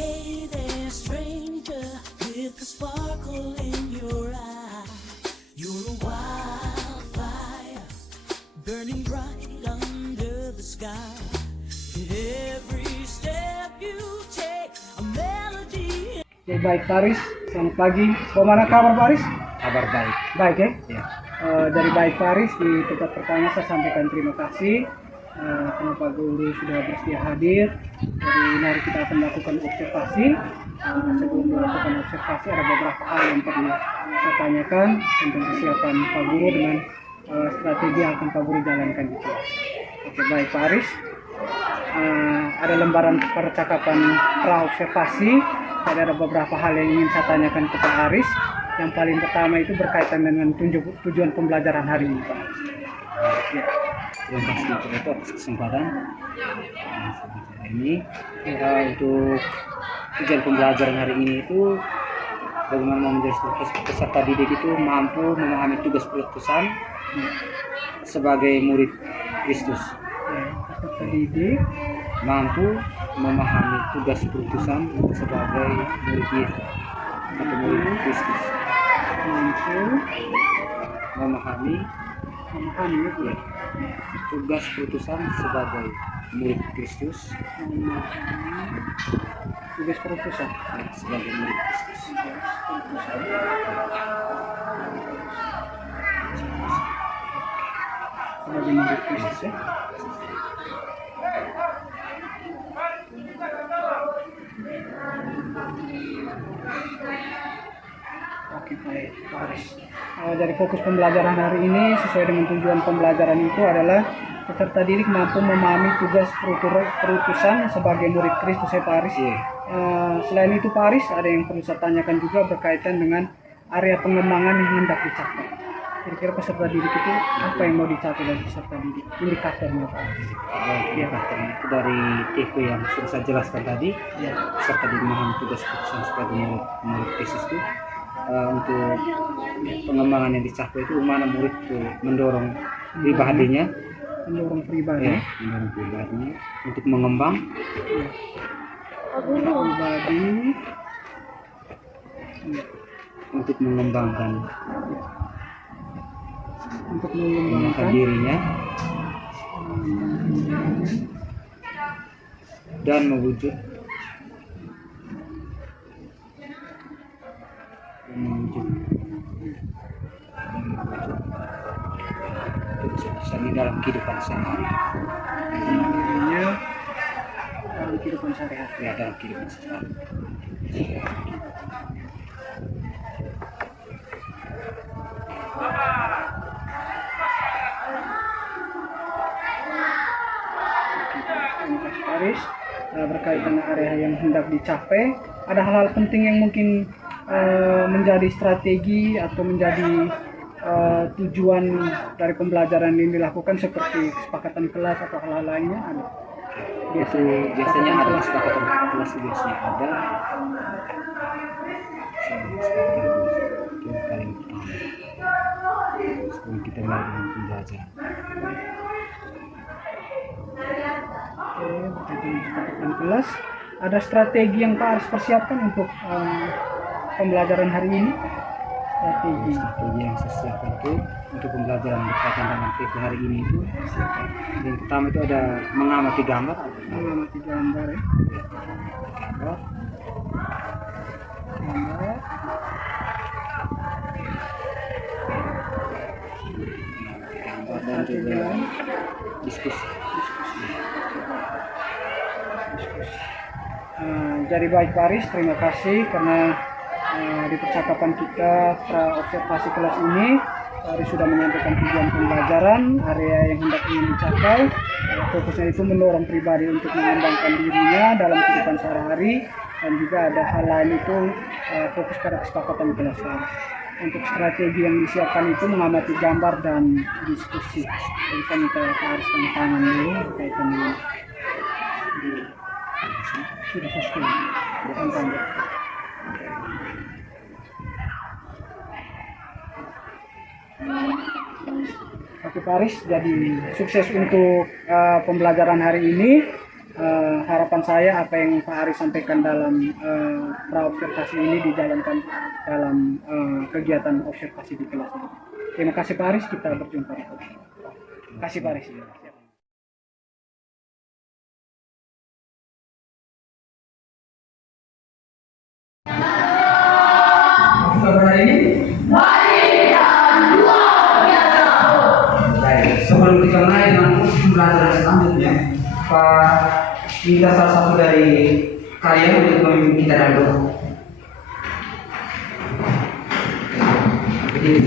Hey there, stranger, with the sparkle in your eye. You're a wildfire, burning bright under the sky. Every step you take, a melody. Baik Paris, selamat pagi. Bagaimana kabar Paris? Kabar baik. Baik ya. Ya. Dari Baik Paris di tempat pertama saya sampaikan terima kasih karena Pak Guru sudah bersedia hadir. Jadi mari kita akan melakukan observasi. Sebelum melakukan observasi ada beberapa hal yang perlu saya tanyakan tentang kesiapan Pak Guru dengan strategi yang akan Pak Guru jalankan di kelas. Oke, baik Paris. Ada lembaran percakapan pra observasi. Ada beberapa hal yang ingin saya tanyakan ke Pak Aris. Yang paling pertama itu berkaitan dengan tujuan pembelajaran hari ini, Pak. Ya. Terima kasih untuk kesempatan ini. Untuk tujuan pembelajaran hari ini itu bagaimana menjadi peserta didik itu mampu memahami tugas perutusan sebagai murid Kristus. Peserta didik Mampu memahami tugas perutusan sebagai murid Yesus atau murid Kristus. mampu Memahami memahami tugas perutusan sebagai murid Kristus, tugas perutusan. sebagai murid Kristus. Sebagai murid Kristus ya. Oke, baik, Pak Aris. Dari fokus pembelajaran hari ini sesuai dengan tujuan pembelajaran itu adalah peserta didik mampu memahami tugas perutusan sebagai murid Kristus ya Pak Aris. Iya. Selain itu Pak Aris, ada yang perlu saya tanyakan juga berkaitan dengan area pengembangan yang hendak dicapai. Kira-kira peserta didik itu apa yang mau dicapai dari peserta didik? Indikatornya Pak Aris. Ya, itu dari tipe yang sudah saya jelaskan tadi, Ya. serta memahami tugas perutusan sebagai murid Kristus itu untuk pengembangan yang dicapai itu mana murid itu mendorong pribadinya, Mendorong pribadi. mendorong pribadinya untuk mengembang, Pribadi. untuk mengembangkan Untuk mengembangkan mengembangkan dirinya dan mewujud kesuksesan di dalam kehidupan sehari-hari. dirinya dalam kehidupan sehari-hari. Ya, dalam kehidupan sehari-hari. Terima kasih Paris. Berkaitan dengan area yang hendak dicapai, ada hal-hal penting yang mungkin menjadi strategi atau menjadi tujuan dari pembelajaran yang dilakukan seperti kesepakatan kelas atau hal-hal lainnya ada. Biasanya ada kesepakatan kelas, biasanya ada. Itu yang paling utama sebelum kita mulai dengan pembelajaran. Oke, berkaitan dengan kesepakatan kelas, ada strategi yang Pak harus persiapkan untuk pembelajaran hari ini. Strategi yang saya siapkan itu untuk pembelajaran berkaitan dengan tema hari ini itu yang pertama itu ada mengamati gambar. Mengamati gambar ya. Gambar, Gambar. dan juga diskusi. Jadi baik Paris, terima kasih karena di percakapan kita observasi kelas ini Paris sudah menyampaikan tujuan pembelajaran, area yang hendak ingin dicapai. Fokusnya itu mendorong pribadi untuk mengembangkan dirinya dalam kehidupan sehari-hari, dan juga ada hal lain itu fokus pada kesepakatan kelas. Untuk strategi yang disiapkan itu mengamati gambar dan diskusi. Jadi saya minta Paris tanda tangan dulu berkaitan dengan sudah selesai. Bukan tanda. Oke Paris, jadi sukses untuk pembelajaran hari ini. harapan saya apa yang Pak Aris sampaikan dalam praobservasi ini dijalankan dalam kegiatan observasi di kelas ini. Terima kasih Pak Aris, kita berjumpa. Terima kasih Pak Aris. Kabar hari ini? Baik dan luar biasa. Baik, sebelum kita mulai dengan pembelajaran selanjutnya, Pak minta salah satu dari kalian untuk memimpin kita dalam doa. Jadi,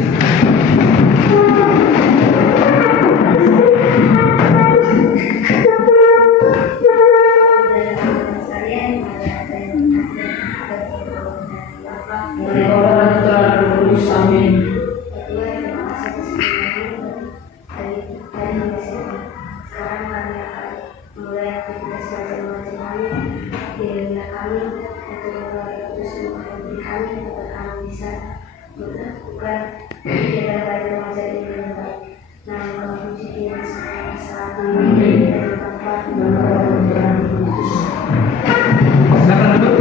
silakan duduk.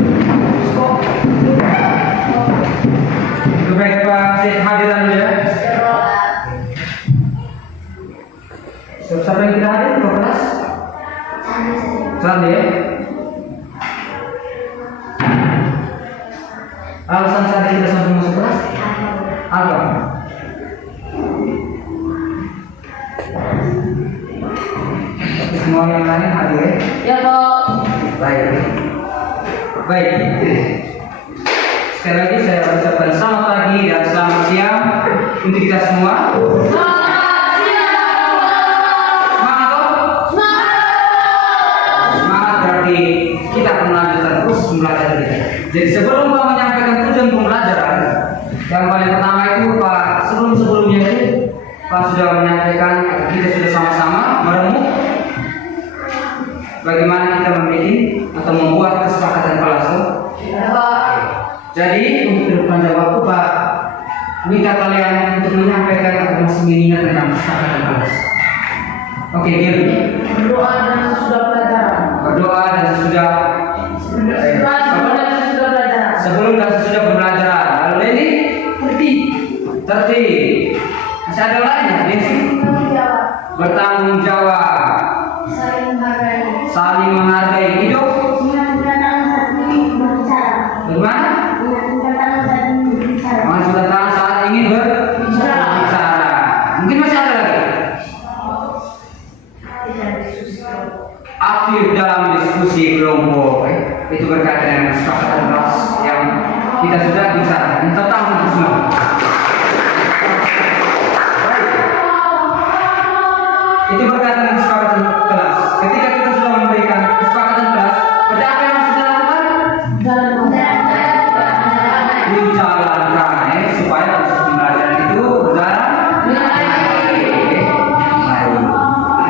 Lebih baik Pak hadiran dulu ya. Siapa yang tidak hadir ke kelas? Sandi ya. Alasan Sandi tidak sampai masuk kelas? Apa? Semua yang lain hadir ya? Ya Pak. Baik. Baik. Sekali lagi saya ucapkan selamat pagi dan selamat siang untuk kita semua. Semangat toh? Semangat berarti kita akan melanjutkan terus pembelajaran kita. Jadi sebelum Pak menyampaikan tujuan pembelajaran, yang paling pertama itu Pak sebelumnya itu Pak sudah menyampaikan kita sudah sama-sama merenung bagaimana kita memilih atau membuat kesepakatan kelas. Jadi untuk panjang waktu Pak minta kalian untuk menyampaikan atau masih mengingat tentang kesepakatan kelas. Oke, Gil. Berdoa dan sesudah pelajaran. Berdoa dan sesudah pelajaran. Sebelum dan sesudah pembelajaran. Lalu Leni? Tertib. Masih ada lainnya? Desi? Bertanggung jawab. Saling menghargai. Hidup? Bagaimana? Sudah tahu saat ingin berbicara. Mungkin masih ada lagi. Aktif dalam diskusi kelompok. Itu berkaitan dengan kesepakatan kelas yang kita sudah bicarakan. Minta tahu semua. Itu berkaitan dengan kesepakatan kelas. Ketika kita sudah memberikan kesepakatan kelas, pada apa yang harus kita lakukan? Dijalankan, supaya proses pembelajaran itu berjalan baik.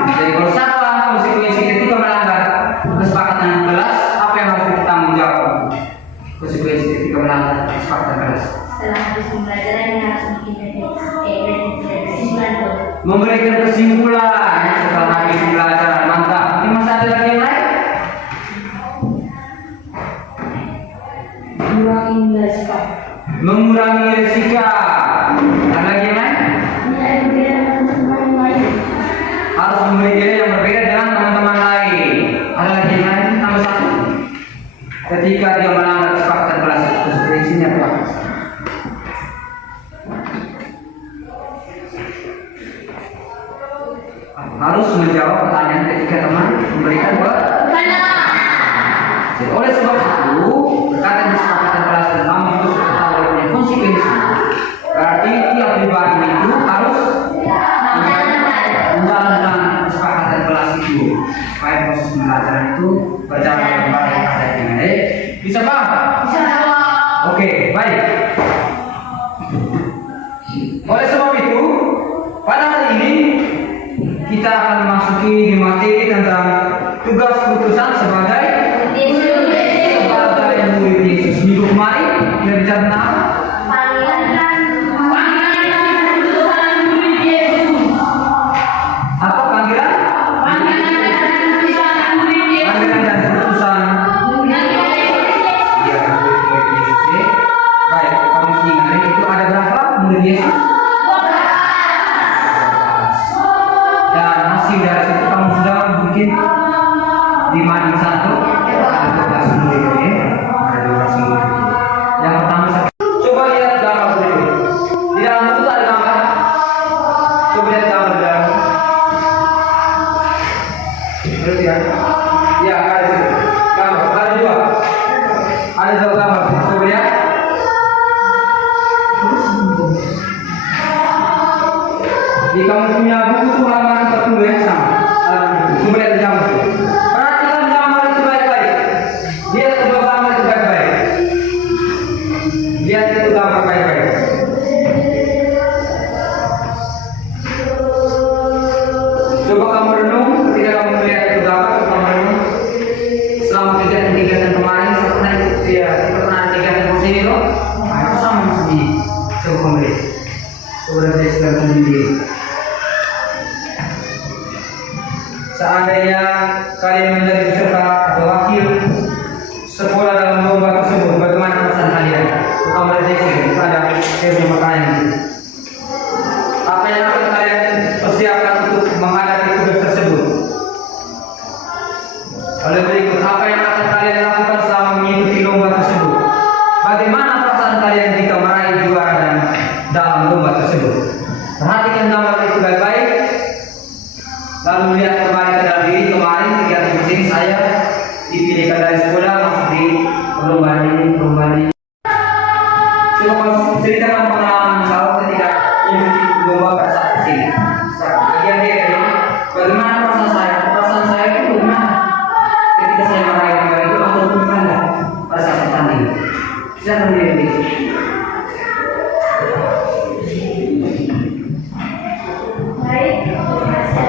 Jadi kalau siapa konsekuensi ketika melanggar kesepakatan kelas, apa yang harus kita tanggung jawab? Konsekuensi ketika melanggar kesepakatan kelas. Setelah habis pembelajaran yang harus Memberikan kesimpulan setelah habis pembelajaran. Mantap. Ini masih ada lagi yang lain? Mengurangi risiko. Ada lagi yang lain? Harus memberi nilai yang berbeda dengan teman-teman lain. Ada lagi yang lain? Tambah satu. Ketika dia melanggar kesepakatan kelas, konsekuensinya apa? Harus menjawab pertanyaan ketika teman memberikan pertanyaan. Oleh sebab itu, berkaitan kesepakatan kelas dan kamu itu sudah tahu punya konsekuensi. Berarti tiap pribadi itu harus menjalankan kesepakatan kelas itu supaya proses pembelajaran itu berjalan dengan baik. Bisa Pak? Bisa Pak. Oke, baik. Oleh sebab itu, pada hari ini kita akan memasuki di materi tentang tugas putusan sebagai murid Yesus. Minggu kemarin kita bicara tentang Panggilan murid Yesus. apa panggilan? Panggilan murid Yesus. di Mading 1 ada 12 murid ya. Ada 12 murid. Yang pertama coba lihat gambar berikut. Di dalam buku ada gambar. Coba lihat gambar di dalam. Terus ya. Ya, ada situ. Gambar ada dua. Ada dua gambar. Coba lihat. Di kamu punya buku tuh halaman 40 yang sama. Coba lihat gambar itu. Perhatikan gambar itu baik-baik. Lihat kedua gambar itu baik-baik. Lihat itu gambar baik-baik. Coba kamu renung ketika kamu melihat itu gambar. Coba kamu renung. Selama kegiatan kemarin, saya pernah kegiatan kursi ini loh. Nah, itu sama seperti coba kamu lihat. Coba lihat sedang sendiri. Seandainya kalian menjadi peserta atau wakil sekolah dalam lomba tersebut, bagaimana perasaan kalian? Kamu redaksi, ada tema pertanyaan. Apa yang akan kalian persiapkan untuk menghadapi tugas tersebut? Oleh berikut, apa yang akan kalian lakukan selama mengikuti lomba tersebut? Bagaimana perasaan kalian jika meraih juara dalam lomba tersebut? Perhatikan gambar itu baik-baik. Lalu lihat kembali ke dalam diri. Kemarin kegiatan di sini saya dipilihkan dari sekolah masuk di perlombaan ini. Coba kau ceritakan pengalaman kau ketika mengikuti lomba pada saat kesini. Bagian dia ini, bagaimana perasaan saya? Perasaan saya itu bagaimana ketika saya meraih lomba itu atau bagaimana pada saat bertanding? Silakan diri. Baik, terima kasih.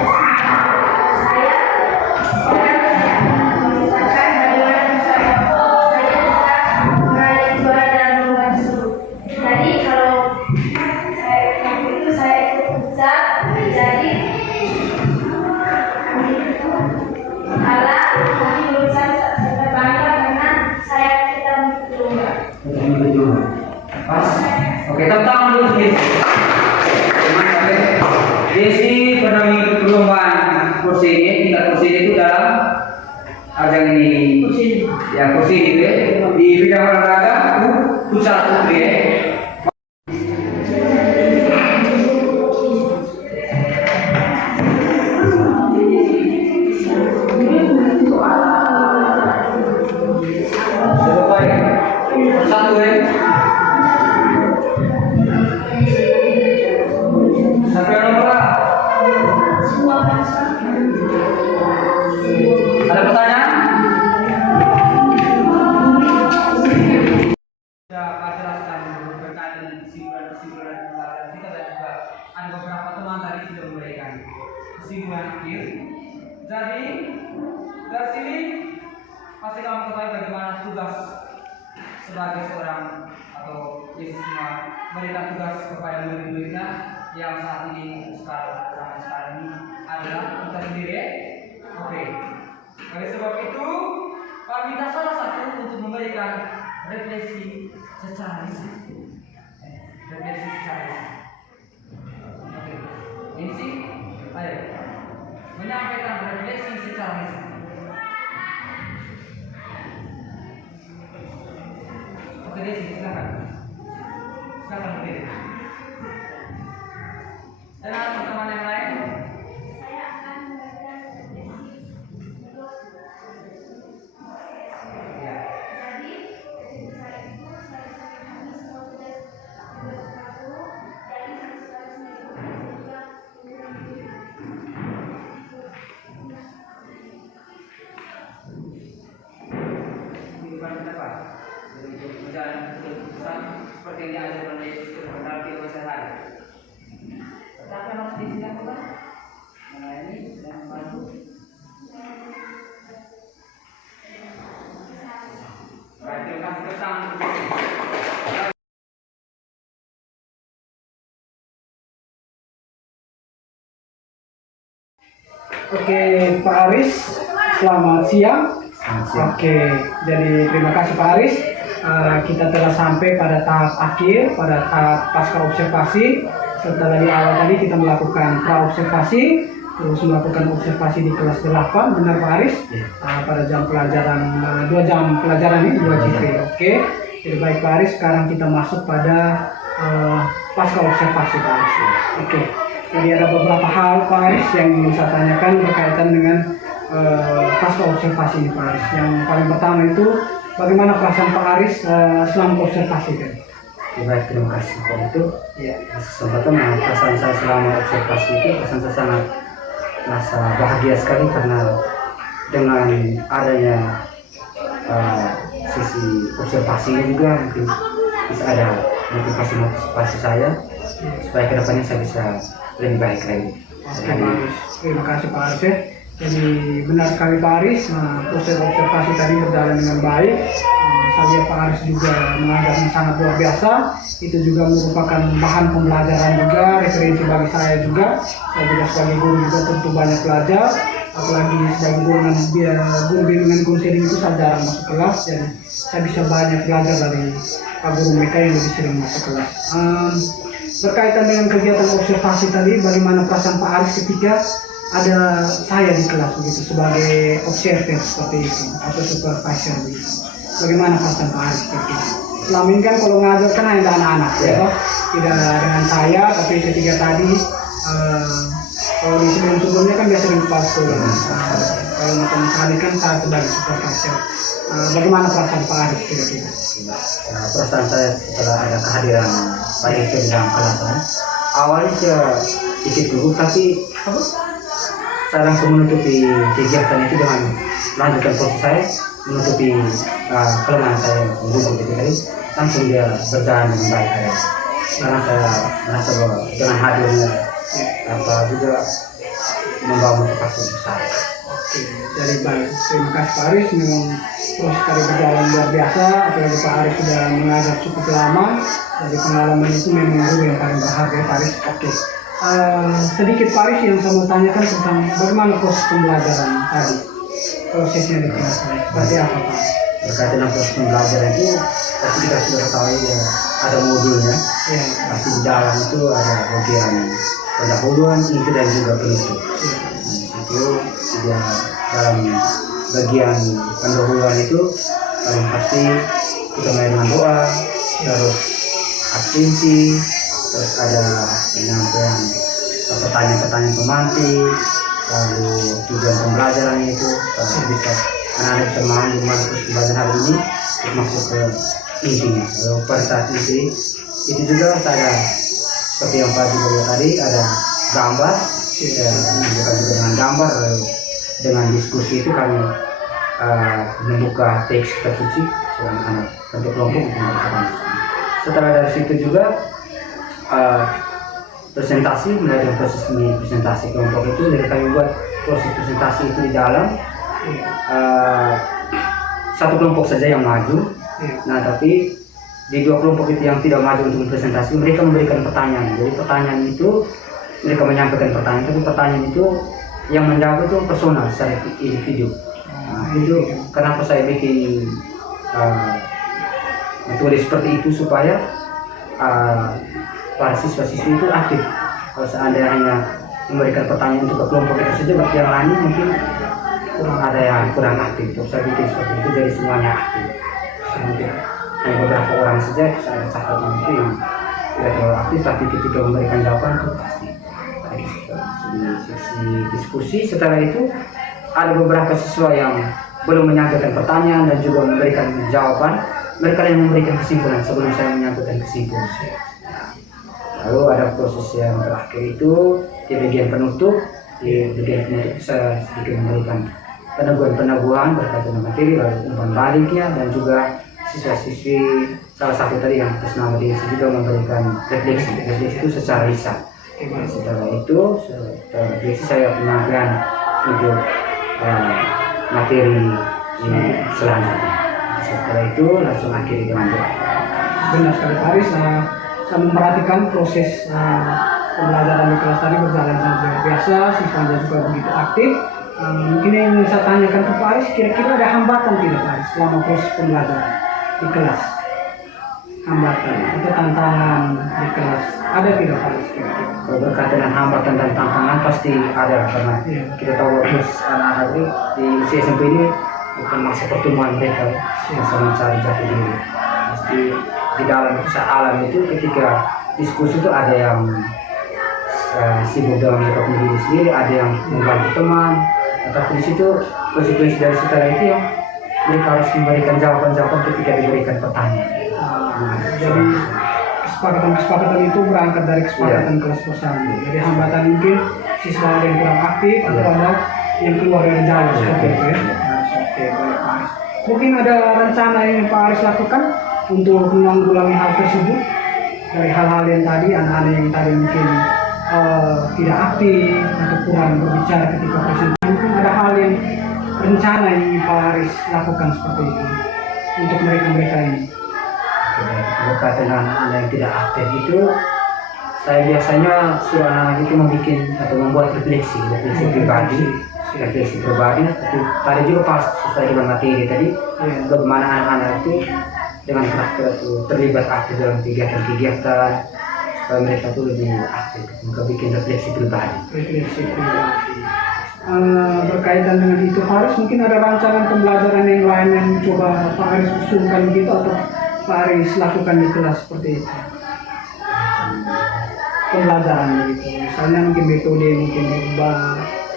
Pas. Oke, tepuk tangan dulu sedikit. Desi pernah mengikuti perlombaan kursi ini, tingkat kursi ini itu dalam ajang ini. Ya, kursi ini ya. Di bidang olahraga futsal putri ya. Satu ya. Sampai nomor berapa? Ada pertanyaan? Sudah jelaskan berkaitan dengan kesimpulan pelajaran kita dan juga ada beberapa teman tadi sudah memberikan kesimpulan akhir. Jadi dari sini pasti kamu ketahui bagaimana tugas sebagai seorang atau siswa memberikan tugas kepada murid-muridnya yang saat ini sampai sekarang ini adalah kita sendiri. Oke. Oleh sebab itu, Pak minta salah satu untuk memberikan refleksi secara lisan. Refleksi secara lisan. Oke. Ini sih, ayo menyampaikan refleksi secara lisan. Oke, Desi, silakan. Silakan berdiri. Dan teman-teman yang lain. Saya akan membaca untuk Ya. jadi saya itu saya kami semua sudah tahu jadi saya juga Kehidupan kita Pak, berjalan keputusan seperti yang diajarkan oleh Yesus dalam kehidupan sehari. Tetapi yang harus dilakukan melayani dan membantu. Baik, terima kasih tentang. Oke, Pak Aris, selamat siang. Oke, jadi terima kasih Pak Aris. Kita telah sampai pada tahap akhir, pada tahap pasca observasi. Setelah di awal tadi kita melakukan pra observasi, terus melakukan observasi di kelas 8, benar Pak Aris? Iya. Pada jam pelajaran 2 jam pelajaran ini 2 GP. Oke. Jadi baik Pak Aris, sekarang kita masuk pada pasca observasi Pak Aris. Oke. Jadi ada beberapa hal Pak Aris yang ingin saya tanyakan berkaitan dengan pasca observasi ini Pak Aris. Yang paling pertama itu bagaimana perasaan Pak Aris selama observasi tadi? Baik, terima kasih Pak itu. Ya. Kesempatan perasaan saya selama observasi itu perasaan saya sangat merasa bahagia sekali karena dengan adanya sisi observasinya juga mungkin bisa ada motivasi saya supaya kedepannya saya bisa lebih baik lagi. Oke Pak Aris, terima kasih Pak Aris ya. Jadi benar sekali Pak Aris, proses observasi tadi berjalan dengan baik. Saya lihat Pak Aris juga mengajarnya sangat luar biasa. Itu juga merupakan bahan pembelajaran juga, referensi bagi saya juga. Saya juga sebagai guru juga tentu banyak belajar. Apalagi sebagai guru guru bimbingan konseling itu saya jarang masuk kelas, jadi saya bisa banyak belajar dari Pak Guru mereka yang lebih sering masuk kelas. Berkaitan dengan kegiatan observasi tadi, bagaimana perasaan Pak Aris ketika ada saya di kelas begitu sebagai observer seperti itu atau supervisor begitu? Bagaimana perasaan Pak Aris seperti itu? Selama ini kan kalau ngajar kan ada anak-anak, ya toh? Tidak dengan saya, tapi ketika tadi kalau di sebelumnya kan biasa di kelas sekolah. Kalau macam sekali kan saya sebagai supervisor. Bagaimana perasaan Pak Aris kira-kira? Perasaan saya setelah ada kehadiran Pak Eko di dalam kelas saya, awalnya saya sedikit gugup, tapi saya langsung menutupi kegiatan itu dengan melanjutkan proses saya, menutupi kelemahan saya gugup itu tadi, langsung dia berjalan dengan baik ya. Karena saya merasa bahwa dengan hadirnya juga membawa motivasi untuk saya. Oke, jadi baik. Terima kasih Pak Aris. Memang proses tadi berjalan luar biasa. Apalagi Pak Aris sudah mengajar cukup lama. Jadi pengalaman itu memang guru yang paling berharga Pak Aris. Oke. Sedikit Pak Aris yang saya mau tanyakan tentang bagaimana proses pembelajaran tadi. Prosesnya di kelas saya. Seperti apa Pak? Berkaitan dengan proses pembelajaran itu, pasti kita sudah ketahui ya, ada modulnya. Ya. Pasti di dalam itu ada bagian pendahuluan, inti dan juga penutup. Itu dia dalam bagian pendahuluan itu paling pasti kita mulai dengan doa, terus absensi, terus ada penyampaian pertanyaan-pertanyaan pemantik, lalu tujuan pembelajaran itu bisa anak-anak bisa memahami gimana proses pembelajaran hari ini terus masuk ke intinya. Lalu pada saat itu juga saya seperti yang Pak juga lihat tadi ada gambar, ya, menunjukkan juga dengan gambar, dengan diskusi itu kami membuka teks kitab suci anak-anak untuk kelompok untuk melakukan. Setelah dari situ juga presentasi, mulai dari proses presentasi kelompok itu, jadi kami buat proses presentasi itu di dalam satu kelompok saja yang maju. Nah tapi di dua kelompok itu yang tidak maju untuk presentasi, mereka memberikan pertanyaan. Jadi pertanyaan itu mereka menyampaikan pertanyaan, tapi pertanyaan itu yang menjawab itu personal secara individu. Nah, itu kenapa saya bikin metode seperti itu supaya para siswa-siswi itu aktif. Kalau seandainya hanya memberikan pertanyaan untuk kelompok itu saja, berarti yang lain mungkin kurang ada yang kurang aktif. Terus saya bikin seperti itu jadi semuanya aktif. Mungkin hanya beberapa orang saja saya catat itu yang tidak terlalu aktif, tapi ketika memberikan jawaban itu pasti. Di sesi diskusi setelah itu ada beberapa siswa yang belum menyampaikan pertanyaan dan juga memberikan jawaban. Mereka yang memberikan kesimpulan sebelum saya menyampaikan kesimpulan. Lalu ada proses yang terakhir itu di bagian penutup. Di bagian penutup saya sedikit memberikan peneguhan berkaitan dengan materi, lalu umpan baliknya, dan juga siswa-siswi salah satu tadi yang atas nama diri juga memberikan refleksi itu secara lisan. Setelah itu, setelah refleksi saya penyampaian untuk materi selanjutnya. Setelah itu langsung akhiri dengan doa. Benar sekali Pak Aris. Saya memperhatikan proses pembelajaran di kelas tadi berjalan sangat luar biasa, siswanya juga begitu aktif. Mungkin yang ingin saya tanyakan ke Pak Aris, kira-kira ada hambatan tidak Pak Aris selama proses pembelajaran di kelas? hambatan atau tantangan di kelas? Ada tidak Pak Aris kira-kira? Kalau berkaitan dengan hambatan dan tantangan pasti ada, karena Iya. kita tahu terus anak-anak ini di usia SMP ini bukan masa pertumbuhan mereka, masa mencari jati diri. Pasti di dalam usaha alam itu ketika diskusi itu ada yang sibuk dalam menangkap diri sendiri, ada yang membantu teman, tapi di situ konsekuensi dari setelah itu yang mereka harus memberikan jawaban-jawaban ketika diberikan pertanyaan. Jadi kesepakatan itu berangkat dari kesepakatan kelas bersama. Jadi hambatan mungkin siswa yang kurang aktif atau ada yang keluar dari jalur seperti itu ya. Oke, baik Pak Aris. Mungkin ada rencana yang Pak Aris lakukan untuk menanggulangi hal tersebut dari hal-hal yang tadi, anak-anak yang tadi mungkin tidak aktif atau kurang berbicara ketika presentasi. Mungkin ada hal yang rencana yang ingin Pak Aris lakukan seperti itu untuk mereka-mereka ini. Berkaitan dengan anak yang tidak aktif itu, saya biasanya suruh anak itu membuat refleksi pribadi. Tapi tadi juga pas sesuai dengan materi tadi, bagaimana anak-anak itu dengan karakter itu terlibat aktif dalam kegiatan-kegiatan, supaya mereka itu lebih aktif, mereka bikin refleksi pribadi. Berkaitan dengan itu Pak Aris, mungkin ada rancangan pembelajaran yang lain yang coba Pak Aris usulkan gitu atau Pak Aris lakukan di kelas seperti itu? Pembelajaran gitu, misalnya mungkin metode, mungkin berubah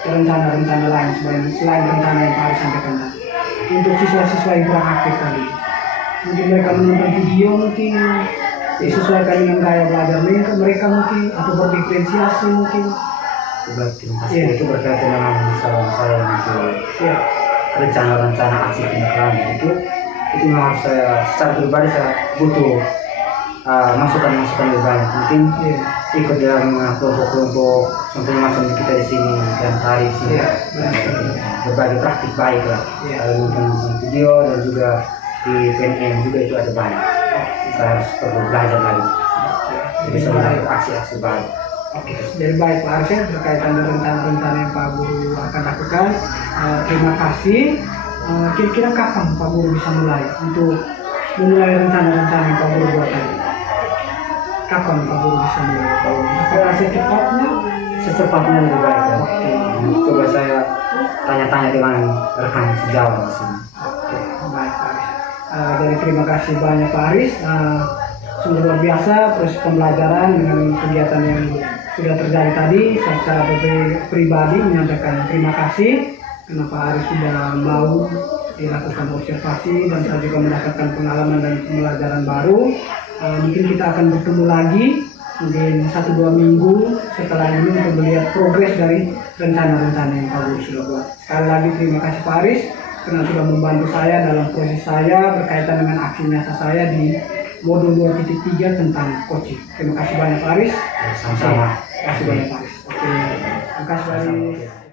rencana-rencana lain selain rencana yang Pak Aris sampaikan tadi untuk siswa-siswa yang kurang aktif tadi. Mungkin mereka menonton video mungkin disesuaikan dengan gaya belajar mereka mungkin, atau berdiferensiasi mungkin. Pasti itu berkaitan dengan masalah-masalah yang itu rencana-rencana aksi tindakan itu memang harus saya secara pribadi saya butuh masukan-masukan lebih banyak. Mungkin ikut dalam kelompok-kelompok seperti macam kita di sini dan tari sini, berbagai praktik baik lah. Nonton video dan juga di PNM juga itu ada banyak. Saya harus perlu belajar lagi. Bisa melakukan aksi-aksi baru. Oke, jadi baik Pak Aris, berkaitan dengan rencana-rencana yang Pak Guru akan lakukan. Terima kasih. Kira-kira kapan Pak Guru bisa mulai untuk memulai rencana-rencana yang Pak Guru buat tadi? Kapan Pak Guru bisa mulai? Apakah secepatnya? Secepatnya lebih baik. Oke. Coba saya tanya-tanya dengan rekan sejawat di sini. Oke, baik Pak Aris. Jadi terima kasih banyak Pak Aris. Sungguh luar biasa proses pembelajaran dengan kegiatan yang sudah terjadi tadi. Saya secara pribadi menyampaikan terima kasih karena Pak Aris sudah mau dilakukan observasi dan saya juga mendapatkan pengalaman dan pembelajaran baru. Mungkin kita akan bertemu lagi mungkin 1-2 minggu setelah ini untuk melihat progres dari rencana-rencana yang Pak Guru sudah buat. Sekali lagi terima kasih Pak Aris karena sudah membantu saya dalam proses saya berkaitan dengan aksi nyata saya di modul 2.3 tentang coaching. Terima kasih banyak Pak Aris. Sama-sama. Terima kasih banyak Pak Aris. Oke, terima kasih Pak Aris.